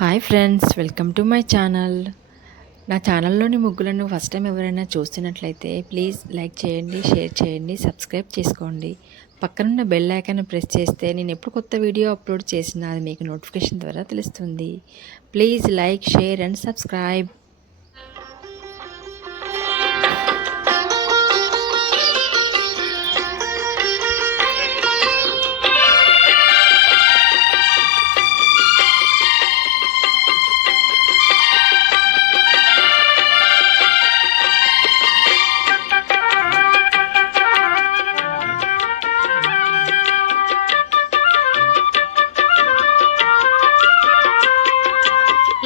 Hi friends, welcome to my channel. నా ఛానల్లోని ముగ్గులను first time ఎవరైనా చూస్తున్నట్లయితే ప్లీజ్ లైక్ చేయండి, షేర్ చేయండి, సబ్స్క్రైబ్ చేసుకోండి. పక్కనున్న బెల్ ఐకాన్ ప్రెస్ చేస్తే నేను ఎప్పుడు కొత్త వీడియో అప్లోడ్ చేసినా అది మీకు నోటిఫికేషన్ ద్వారా తెలుస్తుంది. Please like, share and subscribe.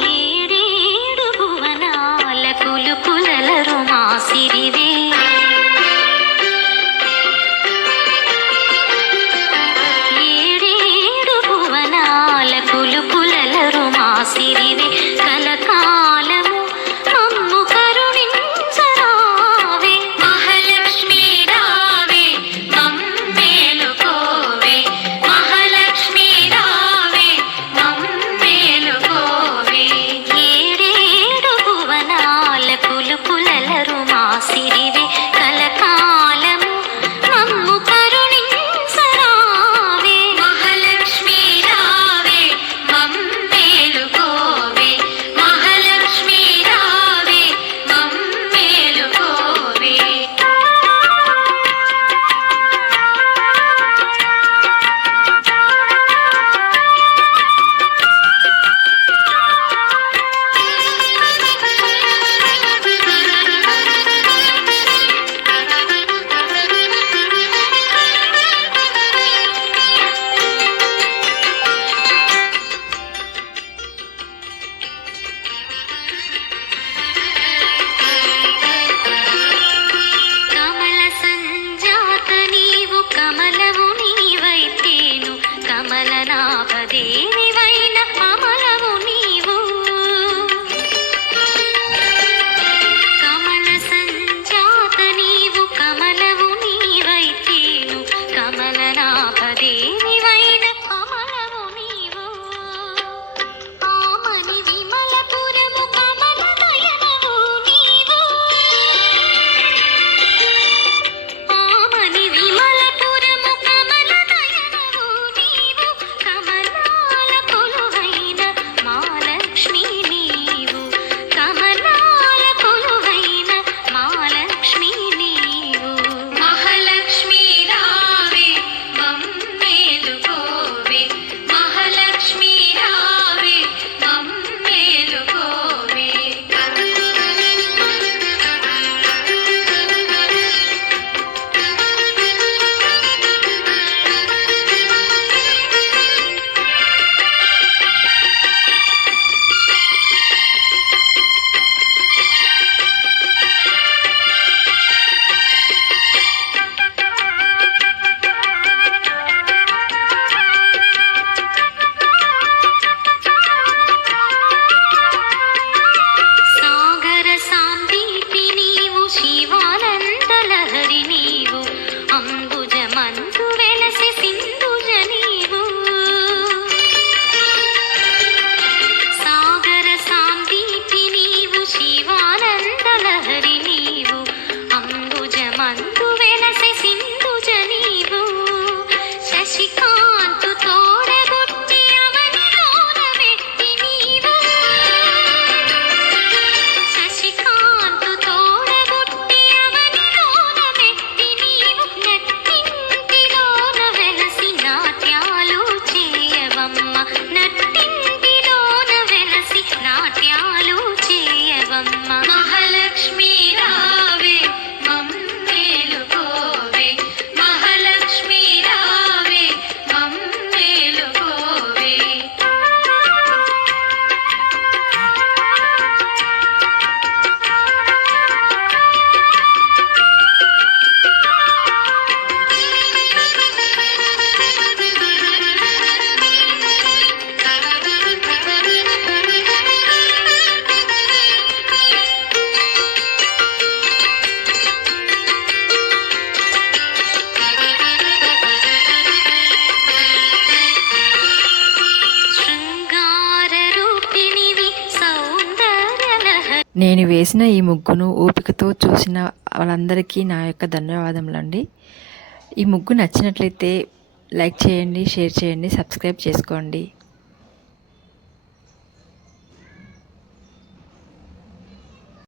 ఏడేడు భువనాల నేను వేసిన ఈ ముగ్గును ఓపికతో చూసిన వాళ్ళందరికీ నా యొక్క ధన్యవాదములండి. ఈ ముగ్గు నచ్చినట్లయితే లైక్ చేయండి, షేర్ చేయండి, సబ్స్క్రైబ్ చేసుకోండి.